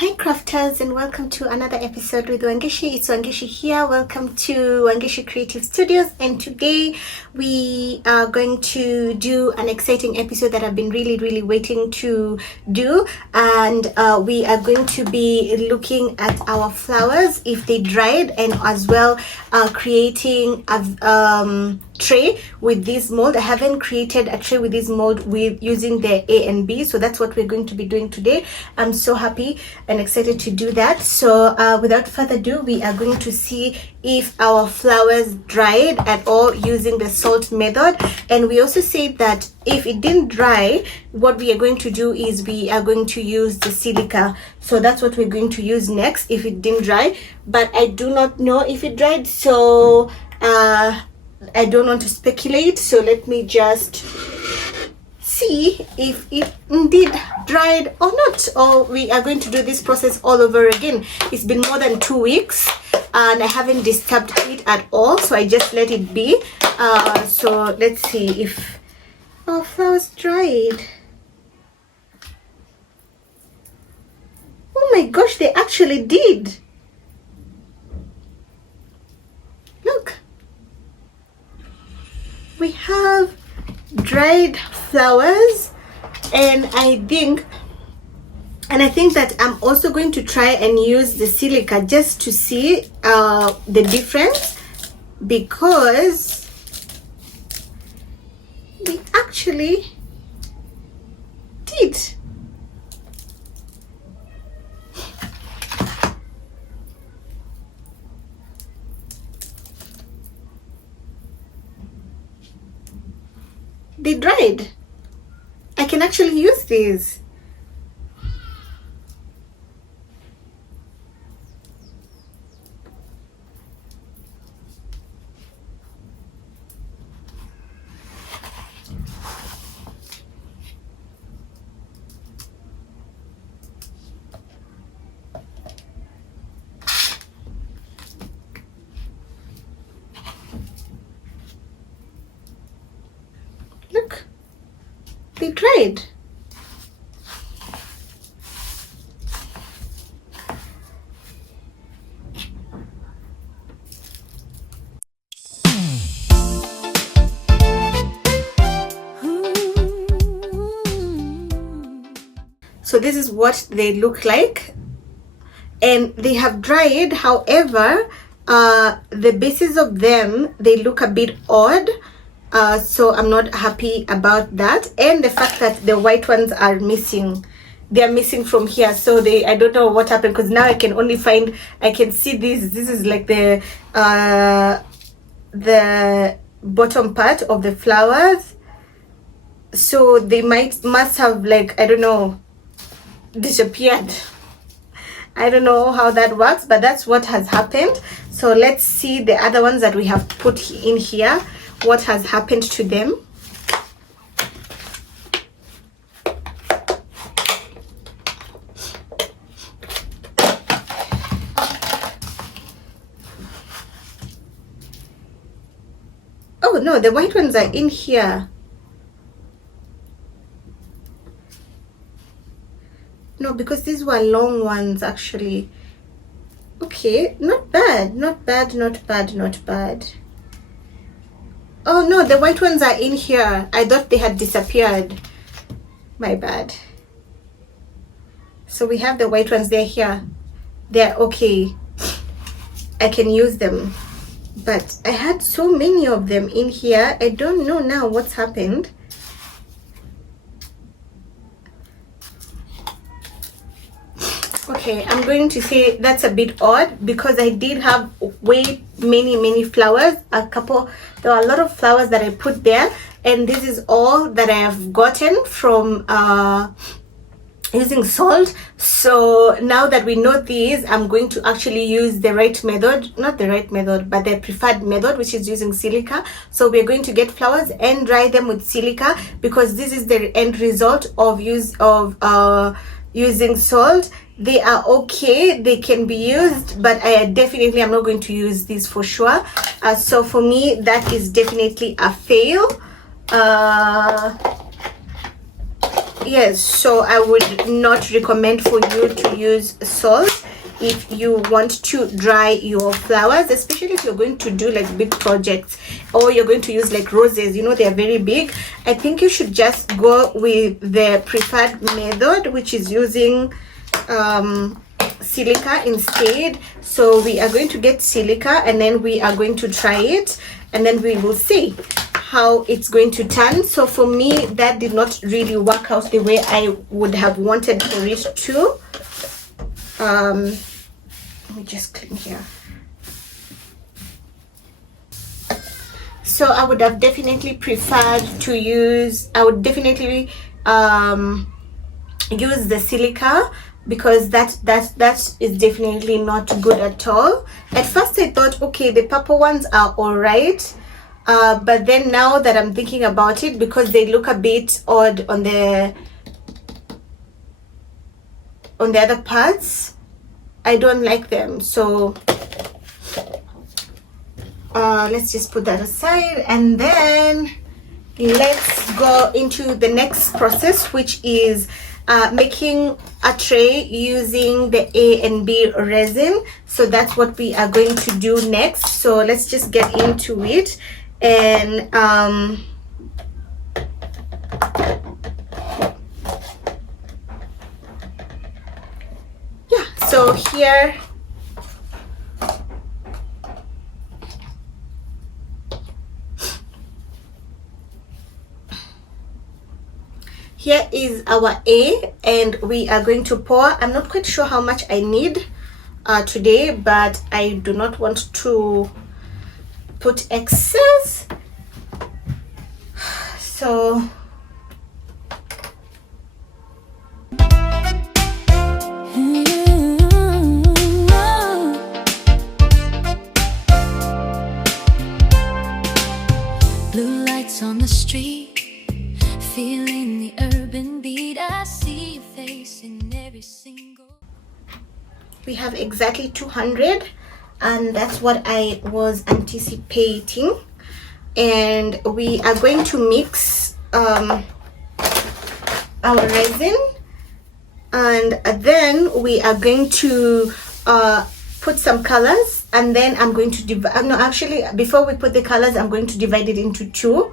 Hi crafters, and welcome to another episode with Wangeshi. It's Wangeshi here. Welcome to Wangeshi Creative Studios, and today we are going to do an exciting episode that I've been really waiting to do, and we are going to be looking at our flowers if they dried, and as well creating a tray with this mold. I haven't created a tray with this mold with using the A and B, so that's what we're going to be doing today. I'm so happy and excited to do that. So without further ado, we are going to see if our flowers dried at all using the salt method. And we also said that if it didn't dry, what we are going to do is we are going to use the silica. So that's what we're going to use next if it didn't dry, but I do not know if it dried, so I don't want to speculate. So let me just see if it indeed dried or not, or we are going to do this process all over again. It's been more than 2 weeks and I haven't disturbed it at all, so I just let it be. So let's see if our flowers dried. Oh my gosh, they actually did. Look, we have dried flowers, and I think that I'm also going to try and use the silica just to see the difference, because they actually did. They dried. I can actually use these. Look, they dried. So this is what they look like, and they have dried. However, the bases of them, they look a bit odd. So I'm not happy about that, and the fact that the white ones are missing. They are missing from here, so I don't know what happened, because now I can only find, I can see this is like the bottom part of the flowers, so they must have, like, I don't know, disappeared. I don't know how that works, but that's what has happened. So let's see the other ones that we have put in here, what has happened to them. Oh no, the white ones are in here. No, because these were long ones actually. Okay, not bad. Oh no, the white ones are in here. I thought they had disappeared. My bad. So we have the white ones, they're here. They're okay. I can use them. But I had so many of them in here. I don't know now what's happened. Okay, I'm going to say that's a bit odd, because I did have way many flowers. There were a lot of flowers that I put there, and this is all that I have gotten from using salt. So now that we know these, I'm going to actually use the right method, not the right method, but the preferred method, which is using silica. So we're going to get flowers and dry them with silica, because this is the end result of using salt. They are okay, they can be used, but I definitely am not going to use these for sure. So for me, that is definitely a fail. Yes, so I would not recommend for you to use salt if you want to dry your flowers, especially if you're going to do like big projects, or you're going to use like roses, you know, they're very big. I think you should just go with the preferred method, which is using silica instead. So we are going to get silica and then we are going to try it, and then we will see how it's going to turn. So for me, that did not really work out the way I would have wanted for it to. Let me just clean here. So I would have definitely preferred to use, I would definitely use the silica, because that is definitely not good at all. At first I thought, okay, the purple ones are all right, but then now that I'm thinking about it, because they look a bit odd on the other parts, I don't like them. So let's just put that aside, and then let's go into the next process, which is making a tray using the A and B resin. So that's what we are going to do next. So let's just get into it. And yeah, so here is our A, and we are going to pour. I'm not quite sure how much I need today, but I do not want to put excess. So blue lights on the street, feeling the urban beat. I see your face in every single. we have exactly 200, and that's what I was anticipating. And we are going to mix our resin, and then we are going to put some colors, and then I'm going to divide. No, actually, before we put the colors, I'm going to divide it into two.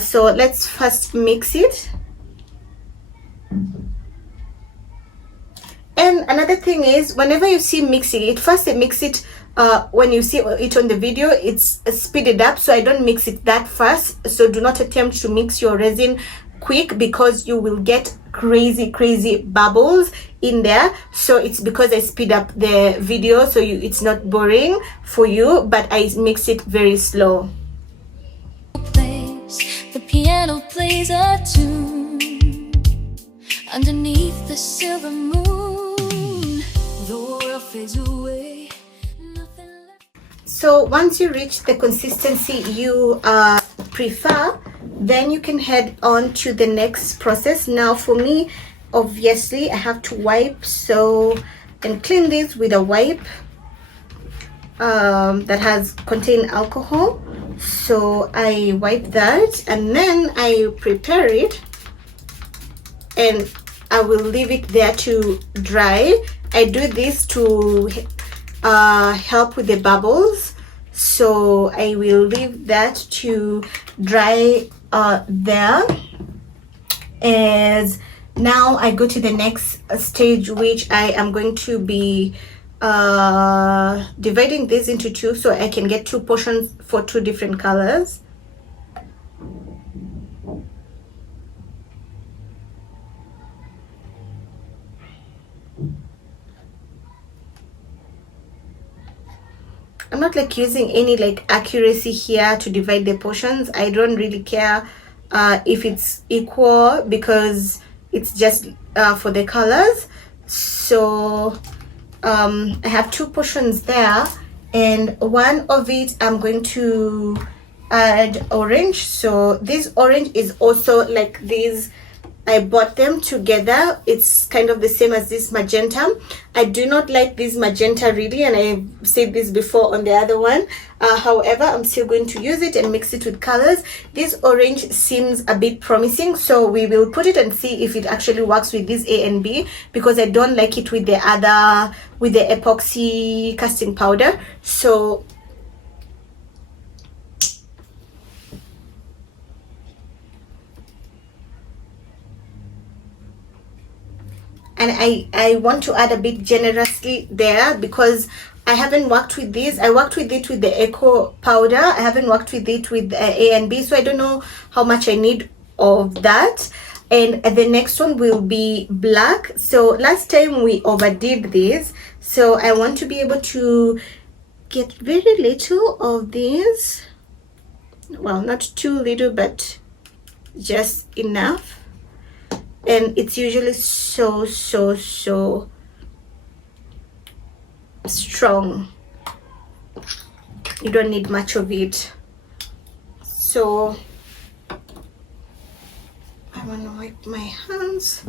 So let's first mix it. And another thing is, whenever you see mixing it, first I mix it, when you see it on the video, it's speeded up, so I don't mix it that fast. So do not attempt to mix your resin quick, because you will get crazy bubbles in there. So it's because I speed up the video, so it's not boring for you, but I mix it very slow. The piano plays a tune underneath the silver moon. The world fades away, nothing left. So once you reach the consistency you prefer, then you can head on to the next process. Now for me, obviously I have to wipe, so and clean this with a wipe that has contained alcohol. So I wipe that, and then I prepare it, and I will leave it there to dry. I do this to help with the bubbles, so I will leave that to dry there. As now I go to the next stage, which I am going to be dividing this into two, so I can get two portions for two different colors. I'm not like using any like accuracy here to divide the portions. I don't really care if it's equal, because it's just for the colors. So I have two portions there, and one of it I'm going to add orange. So this orange is also like this I bought them together. It's kind of the same as this magenta. I do not like this magenta really, and I've said this before on the other one. However, I'm still going to use it and mix it with colors. This orange seems a bit promising, so we will put it and see if it actually works with this A and B, because I don't like it with the epoxy casting powder. So and I want to add a bit generously there, because I haven't worked with this. I worked with it with the Eco powder. I haven't worked with it with A and B, so I don't know how much I need of that. And the next one will be black. So last time we overdid this, so I want to be able to get very little of this. Well, not too little, but just enough. And it's usually so strong. You don't need much of it. So I want to wipe my hands.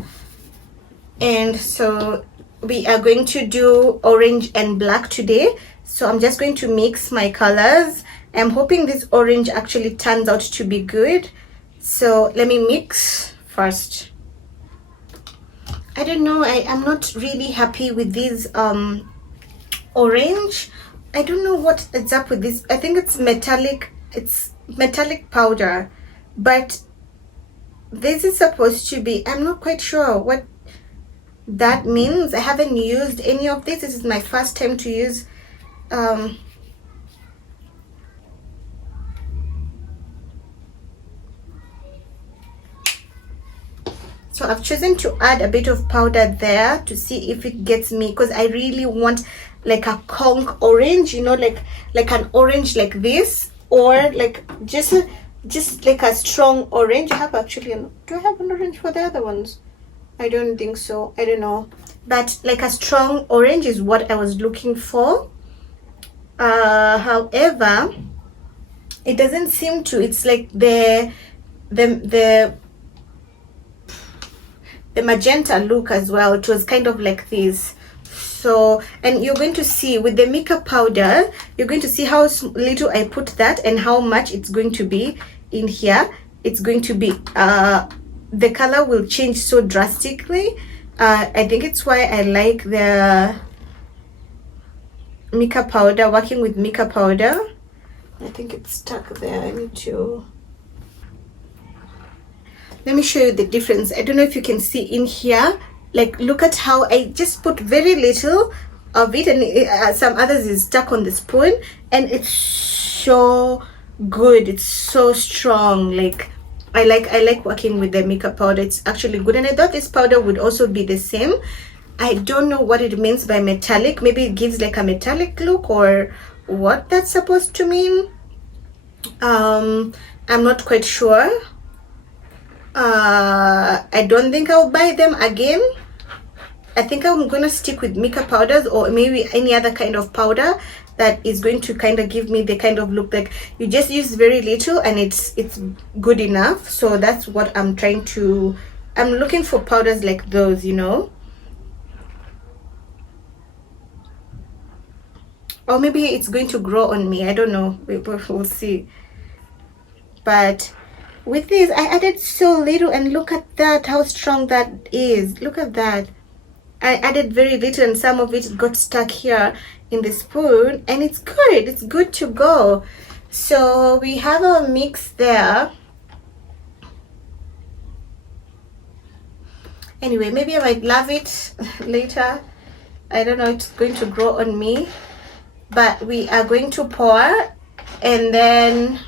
And so we are going to do orange and black today. So I'm just going to mix my colors. I'm hoping this orange actually turns out to be good. So let me mix first. I don't know, I'm not really happy with this orange. I don't know what is up with this. I think it's metallic powder, but this is supposed to be, I'm not quite sure what that means. I haven't used any of this. This is my first time to use so I've chosen to add a bit of powder there to see if it gets me, because I really want like a conch orange, you know, like an orange like this, or like just like a strong orange. I have actually do I have an orange for the other ones? I don't think so. I don't know, but like a strong orange is what I was looking for. However, it doesn't seem to. It's like the magenta look as well. It was kind of like this. So, and you're going to see with the mica powder, you're going to see how little I put that and how much it's going to be in here. It's going to be the color will change so drastically. I think it's why I like the mica powder, working with mica powder. I think it's stuck there. I need to, let me show you the difference. I don't know if you can see in here, like look at how I just put very little of it, and some others is stuck on the spoon, and it's so good. It's so strong. Like I like working with the mica powder. It's actually good, and I thought this powder would also be the same. I don't know what it means by metallic. Maybe it gives like a metallic look, or what that's supposed to mean. I'm not quite sure. I don't think I'll buy them again. I think I'm gonna stick with mica powders, or maybe any other kind of powder that is going to kind of give me the kind of look like you just use very little and it's good enough. So that's what I'm trying to, I'm looking for powders like those, you know. Or maybe it's going to grow on me. I don't know. We'll see. But with this, I added so little, and look at that, how strong that is. Look at that. I added very little, and some of it got stuck here in the spoon, and it's good. It's good to go. So we have our mix there. Anyway, maybe I might love it later. I don't know, it's going to grow on me. But we are going to pour, and then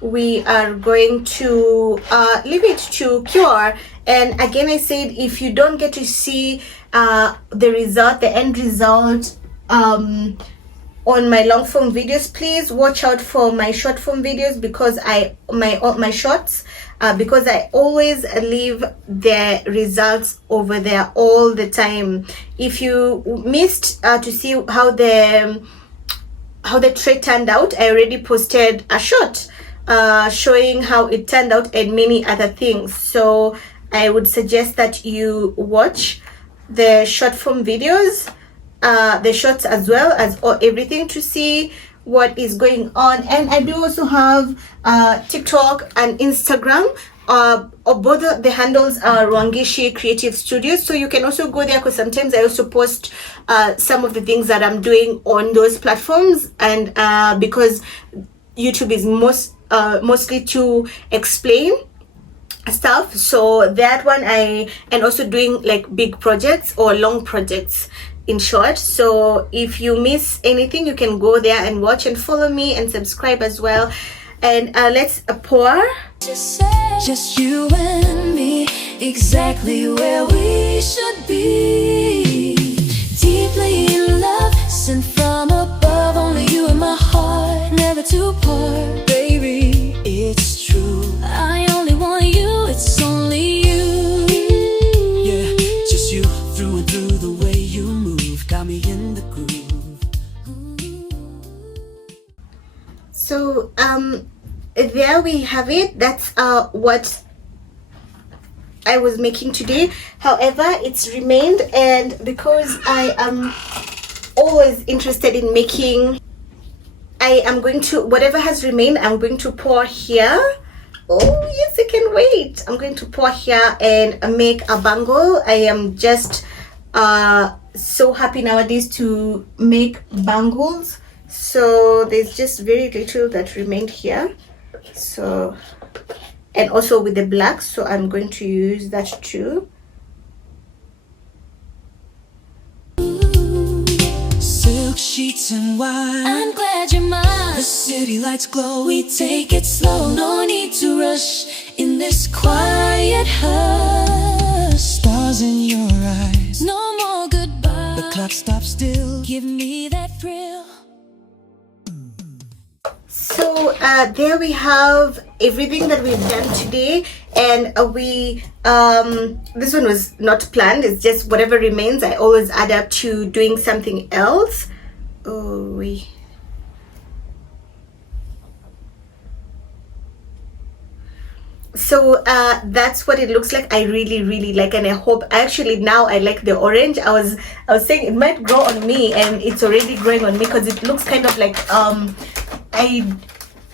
we are going to leave it to cure. And again, I said, if you don't get to see the result, the end result on my long form videos, please watch out for my short form videos, because my shorts, because I always leave the results over there all the time. If you missed to see how the tray turned out, I already posted a short showing how it turned out and many other things. So I would suggest that you watch the short form videos, the shorts as well as everything, to see what is going on. And I do also have TikTok and Instagram. Both the handles are Rwangishi Creative Studios, so you can also go there, because sometimes I also post some of the things that I'm doing on those platforms. And because YouTube is mostly to explain stuff, so that one and also doing like big projects or long projects, in short. So if you miss anything, you can go there and watch and follow me and subscribe as well. And let's pour. Just you and me, exactly where we should be. Deeply in love, sent from above, only you in my heart, never to part. Baby, it's true, I only want you, it's only you. Yeah, just you through and through, the way you move got me in the groove. So there we have it. That's what I was making today. However, it's remained, and because I am always interested in making, I am going to, whatever has remained, I'm going to pour here. Oh yes, I can wait. I'm going to pour here and make a bangle. I am just so happy nowadays to make bangles. So there's just very little that remained here. So, and also with the black, so I'm going to use that too. Silk sheets and wine, I'm glad you're mine. the city lights glow. We take it slow, no need to rush in this quiet hush. Stars in your eyes, No more goodbye, the clock stops still. give me that thrill. So there we have everything that we've done today, and we this one was not planned, it's just whatever remains I always add up to doing something else. So that's what it looks like. I really like, and I hope, actually now I like the orange. I was saying it might grow on me, and it's already growing on me, because it looks kind of like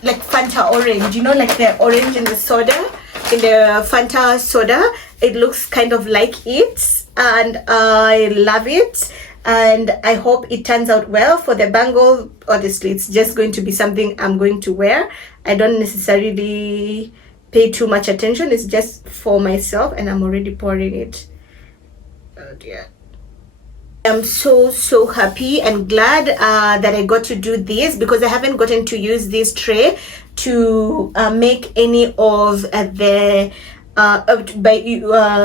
like Fanta orange, you know, like the orange in the soda, in the Fanta soda. It looks kind of like it, and I love it, and I hope it turns out well. For the bangle, honestly, it's just going to be something I'm going to wear. I don't necessarily pay too much attention. It's just for myself, and I'm already pouring it. Oh dear. I'm so happy and glad that I got to do this, because I haven't gotten to use this tray to make any of the by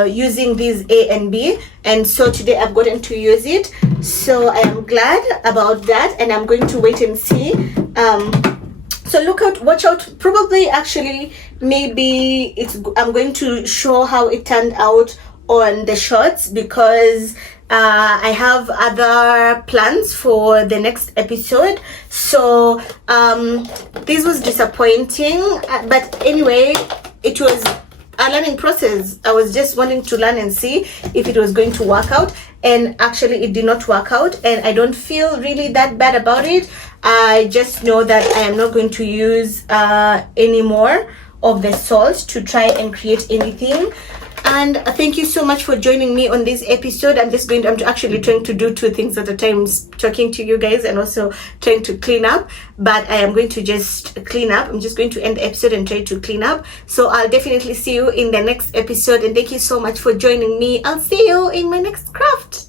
using these A and B, and so today I've gotten to use it. So I am glad about that, and I'm going to wait and see. So look out, watch out. Probably, actually, maybe I'm going to show how it turned out on the shorts, because I have other plans for the next episode. So this was disappointing, but anyway, it was a learning process. I was just wanting to learn and see if it was going to work out, and actually it did not work out, and I don't feel really that bad about it. I just know that I am not going to use any more of the salt to try and create anything. And thank you so much for joining me on this episode. I'm actually trying to do two things at a time, talking to you guys and also trying to clean up. But I am going to just clean up. I'm just going to end the episode and try to clean up. So I'll definitely see you in the next episode. And thank you so much for joining me. I'll see you in my next craft.